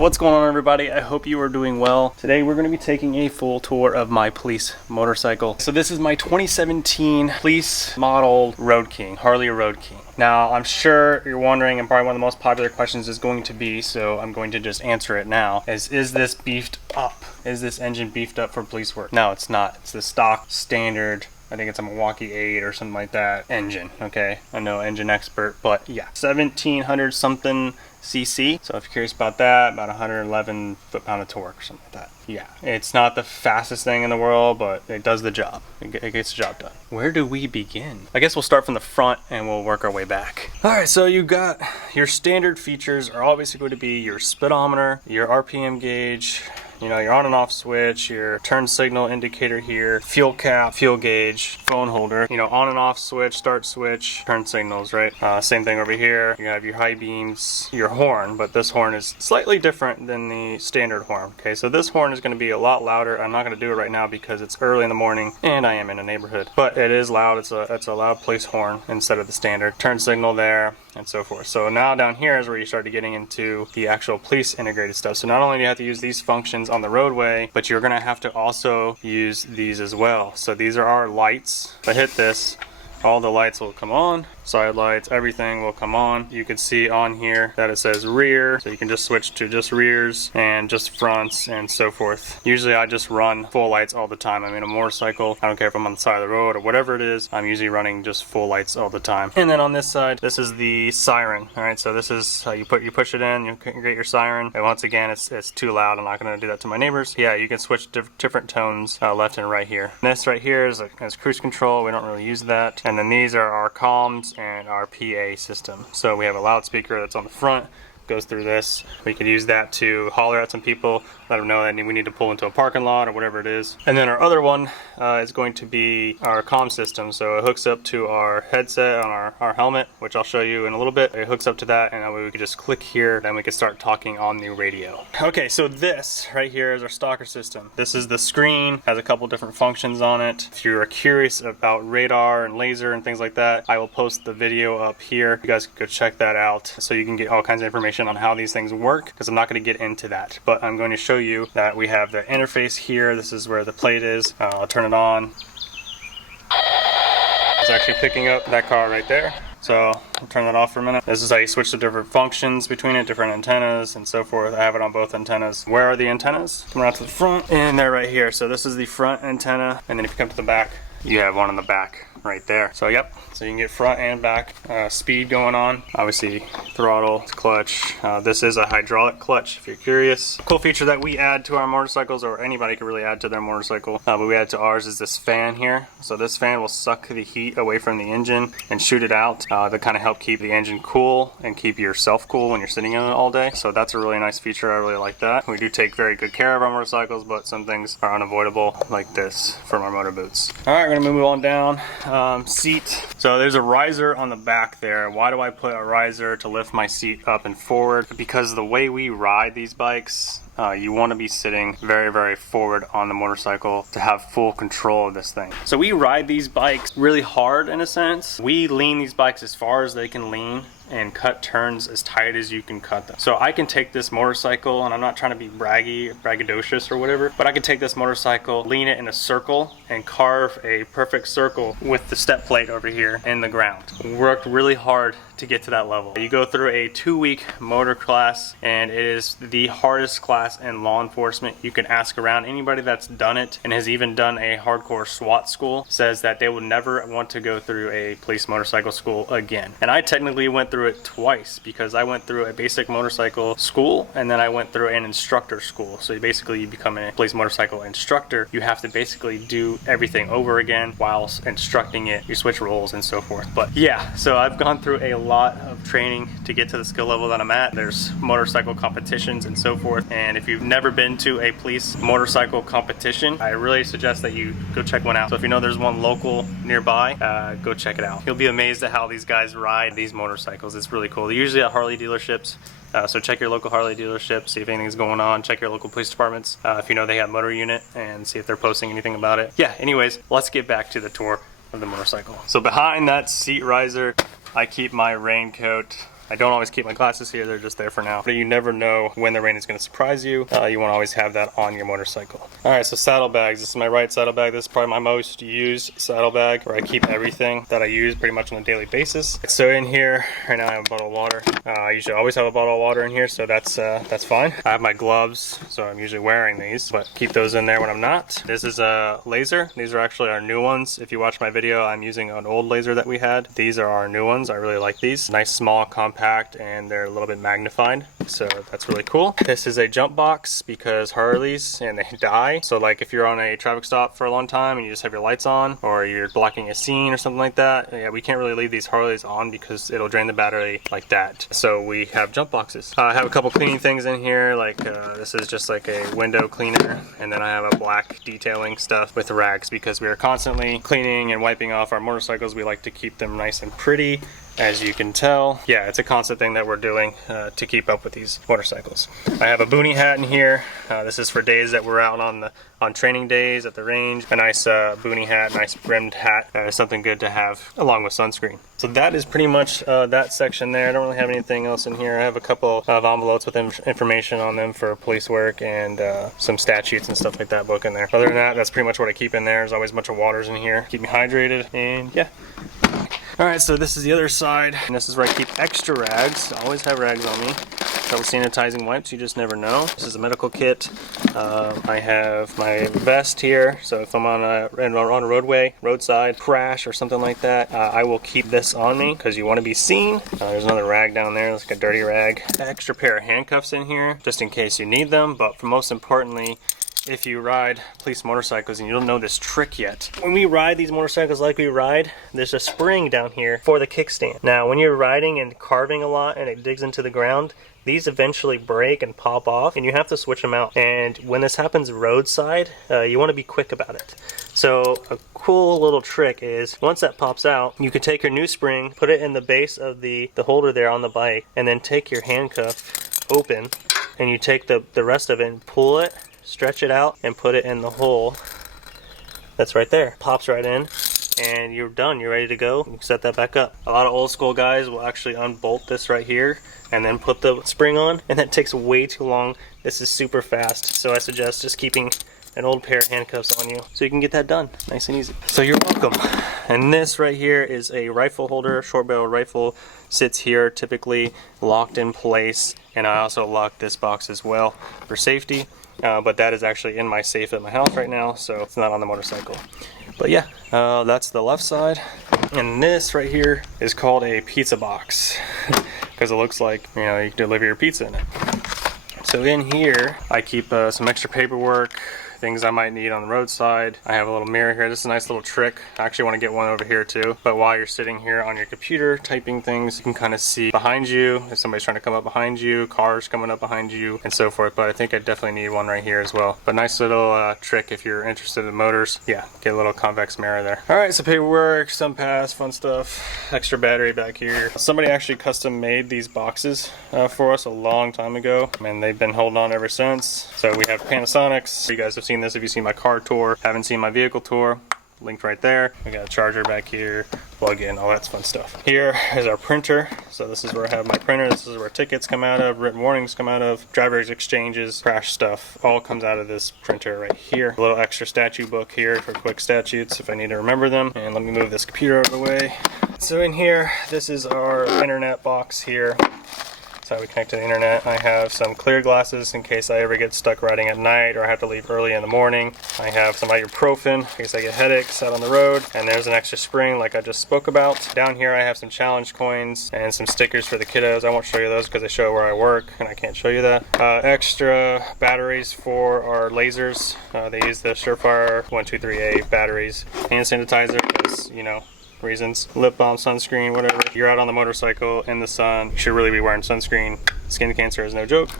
What's going on, everybody? I hope you are doing well. Today we're going to be taking a full tour of my police motorcycle. So this is my 2017 police model Road King, Harley Road King. Now I'm sure you're wondering, and probably one of the most popular questions is going to be, so I'm going to just answer it now, is this beefed up? Is this engine beefed up for police work? No, it's not. It's the stock standard, I think it's a Milwaukee 8 or something like that engine, okay? I'm no engine expert, but yeah, 1700 something cc. So if you're curious about that, about 111 foot-pound of torque or something like that. Yeah, it's not the fastest thing in the world, but it does the job. It gets the job done. Where do we begin? I guess we'll start from the front and we'll work our way back. All right, so you got your standard features are obviously going to be your speedometer, your RPM gauge, you know, your on and off switch, your turn signal indicator here, fuel cap, fuel gauge, phone holder, you know, on and off switch, start switch, turn signals, right? Same thing over here. You have your high beams, your horn, but this horn is slightly different than the standard horn. Okay, so this horn is going to be a lot louder. I'm not going to do it right now because it's early in the morning and I am in a neighborhood, but it is loud. It's a loud police horn instead of the standard turn signal there, and so forth. So now down here is where you start getting into the actual police integrated stuff. So not only do you have to use these functions on the roadway, but you're going to have to also use these as well. So these are our lights. If I hit this, all the lights will come on, side lights, everything will come on. You can see on here that it says rear, so you can just switch to just rears and just fronts and so forth. Usually I just run full lights all the time. I'm in a motorcycle, I don't care if I'm on the side of the road or whatever it is, I'm usually running just full lights all the time. And then on this side, this is the siren. All right, so this is how you push it in, you get your siren, and once again it's too loud. I'm not going to do that to my neighbors. Yeah, you can switch different tones left and right here. This right here is cruise control. We don't really use that. And then these are our comms and our PA system. So we have a loudspeaker that's on the front, goes through this. We could use that to holler at some people, let them know that we need to pull into a parking lot or whatever it is. And then our other one is going to be our comm system. So it hooks up to our headset on our helmet, which I'll show you in a little bit. It hooks up to that, and that way we could just click here, then we can start talking on the radio. Okay, so this right here is our stalker system. This is the screen, has a couple different functions on it. If you're curious about radar and laser and things like that, I will post the video up here. You guys can go check that out so you can get all kinds of information on how these things work, because I'm not going to get into that, but I'm going to show you that we have the interface here. This is where the plate is. I'll turn it on. It's actually picking up that car right there. So I'll turn that off for a minute. This is how you switch the different functions between it, different antennas and so forth. I have it on both antennas. Where are the antennas? Come around to the front, and they're right here. So this is the front antenna, and then if you come to the back, you have one on the back right there. So yep, so you can get front and back speed going on. Obviously throttle, clutch. This is a hydraulic clutch if you're curious. Cool feature that we add to our motorcycles, or anybody can really add to their motorcycle, but we add to ours, is this fan here. So this fan will suck the heat away from the engine and shoot it out to kind of help keep the engine cool and keep yourself cool when you're sitting in it all day. So that's a really nice feature. I really like that. We do take very good care of our motorcycles, but some things are unavoidable, like this from our motor boots. All right, we're gonna move on down. Seat. So there's a riser on the back there. Why do I put a riser? To lift my seat up and forward? Because the way we ride these bikes, you want to be sitting very, very forward on the motorcycle to have full control of this thing. So we ride these bikes really hard in a sense. We lean these bikes as far as they can lean and cut turns as tight as you can cut them. So I can take this motorcycle, and I'm not trying to be braggadocious or whatever, but I can take this motorcycle, lean it in a circle, and carve a perfect circle with the step plate over here in the ground. Worked really hard to get to that level. You go through a 2-week motor class, and it is the hardest class in law enforcement. You can ask around. Anybody that's done it and has even done a hardcore SWAT school says that they would never want to go through a police motorcycle school again. And I technically went through it twice, because I went through a basic motorcycle school and then I went through an instructor school. So basically you become a police motorcycle instructor. You have to basically do everything over again while instructing it. You switch roles and so forth. But yeah, so I've gone through a lot of training to get to the skill level that I'm at. There's motorcycle competitions and so forth, and if you've never been to a police motorcycle competition, I really suggest that you go check one out. So if you know there's one local nearby, go check it out. You'll be amazed at how these guys ride these motorcycles. It's really cool. They're usually at Harley dealerships. So check your local Harley dealership, see if anything's going on. Check your local police departments if you know they have motor unit, and see if they're posting anything about it. Yeah, anyways, let's get back to the tour of the motorcycle. So behind that seat riser, I keep my raincoat I don't always keep my glasses here, they're just there for now. But you never know when the rain is going to surprise you. You want to always have that on your motorcycle. Alright, so saddlebags. This is my right saddlebag. This is probably my most used saddlebag, where I keep everything that I use pretty much on a daily basis. So in here, right now I have a bottle of water. I usually always have a bottle of water in here, so that's fine. I have my gloves, so I'm usually wearing these, but keep those in there when I'm not. This is a laser. These are actually our new ones. If you watch my video, I'm using an old laser that we had. These are our new ones. I really like these. Nice, small, compact, and they're a little bit magnified, so that's really cool. This is a jump box because Harleys, and they die. So like if you're on a traffic stop for a long time and you just have your lights on, or you're blocking a scene or something like that, yeah, we can't really leave these Harleys on because it'll drain the battery like that. So we have jump boxes. I have a couple cleaning things in here, like this is just like a window cleaner, and then I have a black detailing stuff with rags because we are constantly cleaning and wiping off our motorcycles. We like to keep them nice and pretty, as you can tell. Yeah, it's a constant thing that we're doing to keep up with these motorcycles. I have a boonie hat in here. This is for days that we're out on training days at the range. A nice boonie hat, nice brimmed hat, something good to have along with sunscreen. So that is pretty much that section there. I don't really have anything else in here. I have a couple of envelopes with information on them for police work and some statutes and stuff like that book in there. Other than that, that's pretty much what I keep in there. There's always a bunch of waters in here. Keep me hydrated, and yeah. Alright, so this is the other side, and this is where I keep extra rags. I always have rags on me. Double sanitizing wipes, you just never know. This is a medical kit. I have my vest here, so if I'm on a roadside crash or something like that, I will keep this on me because you want to be seen. There's another rag down there, it's like a dirty rag. Extra pair of handcuffs in here, just in case you need them, but most importantly, if you ride police motorcycles and you don't know this trick yet. When we ride these motorcycles like we ride, there's a spring down here for the kickstand. Now when you're riding and carving a lot and it digs into the ground, these eventually break and pop off and you have to switch them out. And when this happens roadside, you want to be quick about it. So a cool little trick is once that pops out, you can take your new spring, put it in the base of the holder there on the bike, and then take your handcuff open and you take the rest of it and pull it, stretch it out, and put it in the hole that's right there. Pops right in and you're done. You're ready to go. You can set that back up. A lot of old school guys will actually unbolt this right here and then put the spring on, and that takes way too long. This is super fast, so I suggest just keeping an old pair of handcuffs on you so you can get that done nice and easy. So you're welcome. And this right here is a rifle holder. Short barrel rifle sits here, typically locked in place, and I also lock this box as well for safety. But that is actually in my safe at my house right now, so it's not on the motorcycle. But yeah, that's the left side. And this right here is called a pizza box because it looks like, you know, you can deliver your pizza in it. So in here, I keep some extra paperwork, things I might need on the roadside. I have a little mirror here. This is a nice little trick. I actually want to get one over here too. But while you're sitting here on your computer typing things, you can kind of see behind you if somebody's trying to come up behind you, cars coming up behind you, and so forth. But I think I definitely need one right here as well. But nice little trick if you're interested in motors. Yeah, get a little convex mirror there. All right, so paperwork, some pass, fun stuff. Extra battery back here. Somebody actually custom made these boxes for us a long time ago, and they've been holding on ever since. So we have Panasonics. You guys have seen this if you've seen my car tour. Haven't seen my vehicle tour, linked right there. We got a charger back here, plug in, all that fun stuff. Here is our printer. So this is where I have my printer. This is where tickets come out of, written warnings come out of, driver's exchanges, crash stuff, all comes out of this printer right here. A little extra statute book here for quick statutes if I need to remember them. And let me move this computer out of the way. So in here, this is our internet box here. How we connect to the internet. I have some clear glasses in case I ever get stuck riding at night or I have to leave early in the morning. I have some ibuprofen in case I get headaches out on the road, and there's an extra spring like I just spoke about. Down here I have some challenge coins and some stickers for the kiddos. I won't show you those because they show where I work and I can't show you that. Extra batteries for our lasers. They use the Surefire 123A batteries. Hand sanitizer because, you know, reasons. Lip balm, sunscreen, whatever. You're out on the motorcycle in the sun, you should really be wearing sunscreen. Skin cancer is no joke.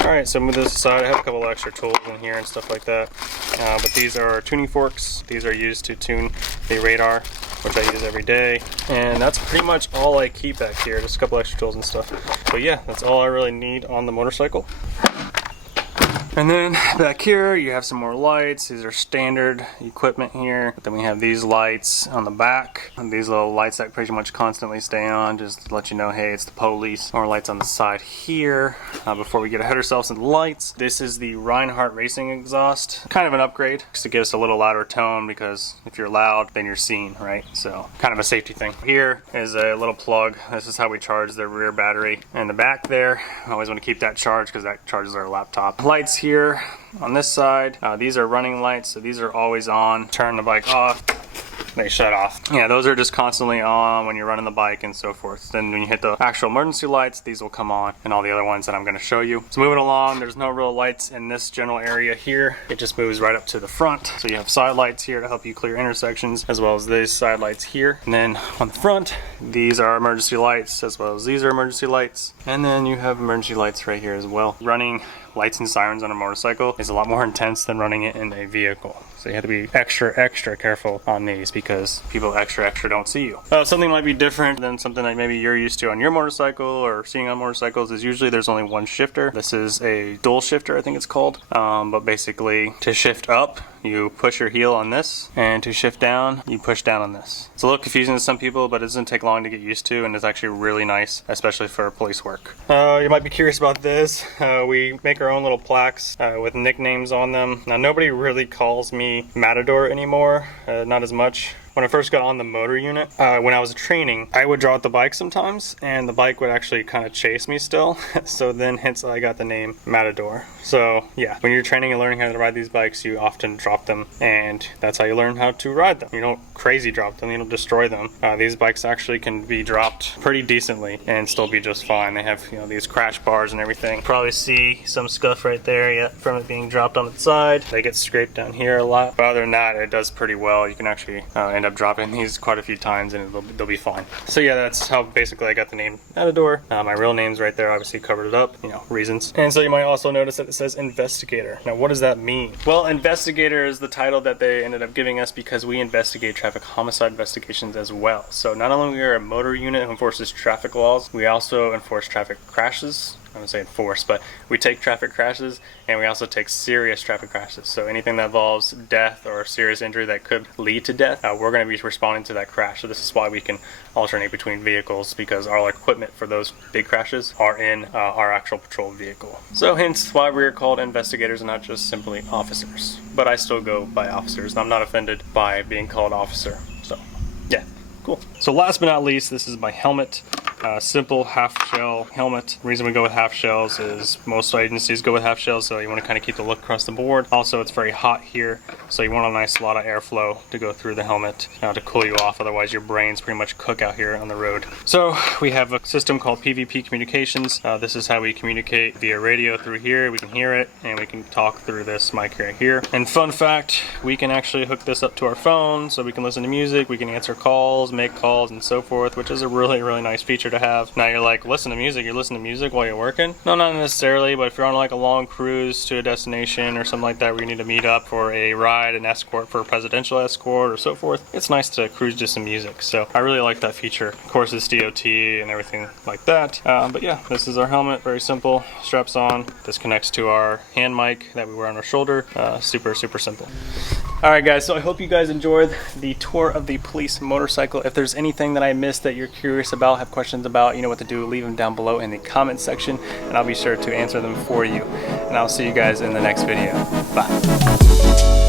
Alright, so move this aside. I have a couple extra tools in here and stuff like that. But these are tuning forks. These are used to tune the radar, which I use every day. And that's pretty much all I keep back here. Just a couple extra tools and stuff. But yeah, that's all I really need on the motorcycle. And then back here you have some more lights. These are standard equipment here. But then we have these lights on the back. And these little lights that pretty much constantly stay on, just to let you know, hey, it's the police. More lights on the side here. Before we get ahead of ourselves in the lights, this is the Reinhardt Racing exhaust. Kind of an upgrade, just to give us a little louder tone, because if you're loud, then you're seen, right? So kind of a safety thing. Here is a little plug. This is how we charge the rear battery. And the back there, I always want to keep that charged because that charges our laptop. Lights here on this side, these are running lights, so these are always on. Turn the bike off, they shut off. Yeah, those are just constantly on when you're running the bike and so forth. Then when you hit the actual emergency lights, these will come on, and all the other ones that I'm going to show you. So moving along, there's no real lights in this general area here. It just moves right up to the front. So you have side lights here to help you clear intersections, as well as these side lights here. And then on the front, these are emergency lights, as well as these are emergency lights. And then you have emergency lights right here as well. Running lights and sirens on a motorcycle is a lot more intense than running it in a vehicle. So you have to be extra careful on these because people extra don't see you. Something might be different than something that maybe you're used to on your motorcycle or seeing on motorcycles is usually there's only one shifter. This is a dual shifter, I think it's called. But basically to shift up, you push your heel on this, and to shift down, you push down on this. It's a little confusing to some people, but it doesn't take long to get used to, and it's actually really nice, especially for police work. You might be curious about this. We make our own little plaques with nicknames on them. Now, nobody really calls me Matador anymore, not as much. When I first got on the motor unit, when I was training, I would draw out the bike sometimes, and the bike would actually kind of chase me still. So then hence I got the name Matador. So yeah, when you're training and learning how to ride these bikes, you often drop them, and that's how you learn how to ride them. You don't crazy drop them, you don't destroy them. These bikes actually can be dropped pretty decently and still be just fine. They have, you know, these crash bars and everything. Probably see some scuff right there, yeah, from it being dropped on the side. They get scraped down here a lot, but other than that, it does pretty well. You can actually end up dropping these quite a few times and they'll be fine. So yeah, that's how basically I got the name Matador. My real name's right there, obviously covered it up, you know, reasons. And so you might also notice that it says investigator. Now what does that mean? Well, investigator is the title that they ended up giving us because we investigate traffic homicide investigations as well. So not only are we a motor unit who enforces traffic laws, we also enforce traffic crashes. I would say enforce, but we take traffic crashes and we also take serious traffic crashes. So anything that involves death or serious injury that could lead to death, we're going to be responding to that crash. So this is why we can alternate between vehicles, because our equipment for those big crashes are in our actual patrol vehicle. So hence why we're called investigators and not just simply officers. But I still go by officers. I'm not offended by being called officer. So yeah, cool. So last but not least, this is my helmet. Simple half shell helmet. The reason we go with half shells is most agencies go with half shells, so you want to kind of keep the look across the board. Also, it's very hot here, so you want a nice lot of airflow to go through the helmet to cool you off. Otherwise, your brains pretty much cook out here on the road. So we have a system called PVP communications. This is how we communicate via radio through here. We can hear it, and we can talk through this mic right here. And fun fact, we can actually hook this up to our phone, so we can listen to music, we can answer calls, make calls, and so forth, which is a really nice feature to have. Now you're like, listen to music, you're listening to music while you're working? No, not necessarily, but if you're on like a long cruise to a destination or something like that where you need to meet up for a ride, an escort for a presidential escort or so forth, it's nice to cruise to some music. So I really like that feature. Of course, it's DOT and everything like that. But yeah, this is our helmet, very simple, straps on. This connects to our hand mic that we wear on our shoulder. Super simple. Alright guys, so I hope you guys enjoyed the tour of the police motorcycle. If there's anything that I missed that you're curious about, have questions about, you know what to do, leave them down below in the comment section and I'll be sure to answer them for you. And I'll see you guys in the next video. Bye.